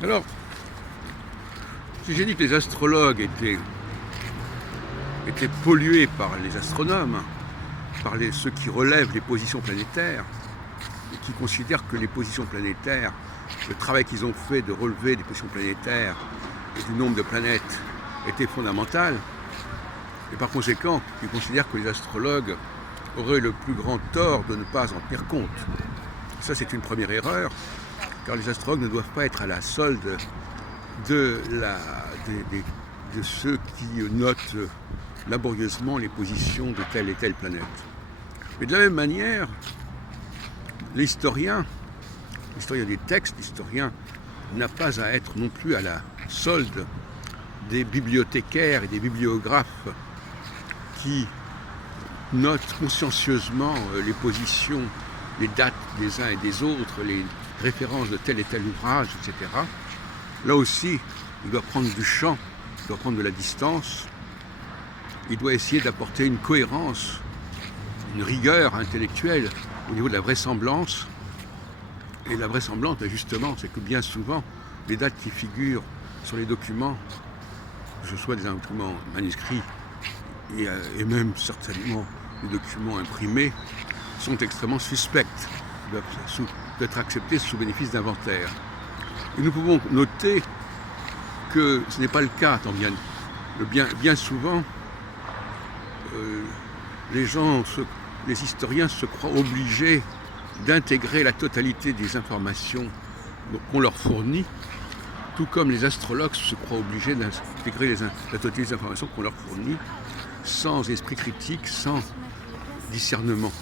Alors, si j'ai dit que les astrologues étaient pollués par les astronomes, par ceux qui relèvent les positions planétaires, et qui considèrent que les positions planétaires, le travail qu'ils ont fait de relever des positions planétaires et du nombre de planètes était fondamental, et par conséquent, ils considèrent que les astrologues auraient le plus grand tort de ne pas en tenir compte. Ça, c'est une première erreur, car les astrologues ne doivent pas être à la solde de ceux qui notent laborieusement les positions de telle et telle planète. Mais de la même manière, l'historien des textes, l'historien n'a pas à être non plus à la solde des bibliothécaires et des bibliographes qui notent consciencieusement les positions, les dates des uns et des autres, les références de tel et tel ouvrage, etc. Là aussi, il doit prendre du champ, il doit prendre de la distance, il doit essayer d'apporter une cohérence, une rigueur intellectuelle au niveau de la vraisemblance. Et la vraisemblance, justement, c'est que bien souvent, les dates qui figurent sur les documents, que ce soit des documents manuscrits et même certainement des documents imprimés, sont extrêmement suspectes, doivent être acceptés sous bénéfice d'inventaire. Et nous pouvons noter que ce n'est pas le cas, tant bien souvent, les historiens se croient obligés d'intégrer la totalité des informations qu'on leur fournit, tout comme les astrologues se croient obligés d'intégrer la totalité des informations qu'on leur fournit, sans esprit critique, sans discernement.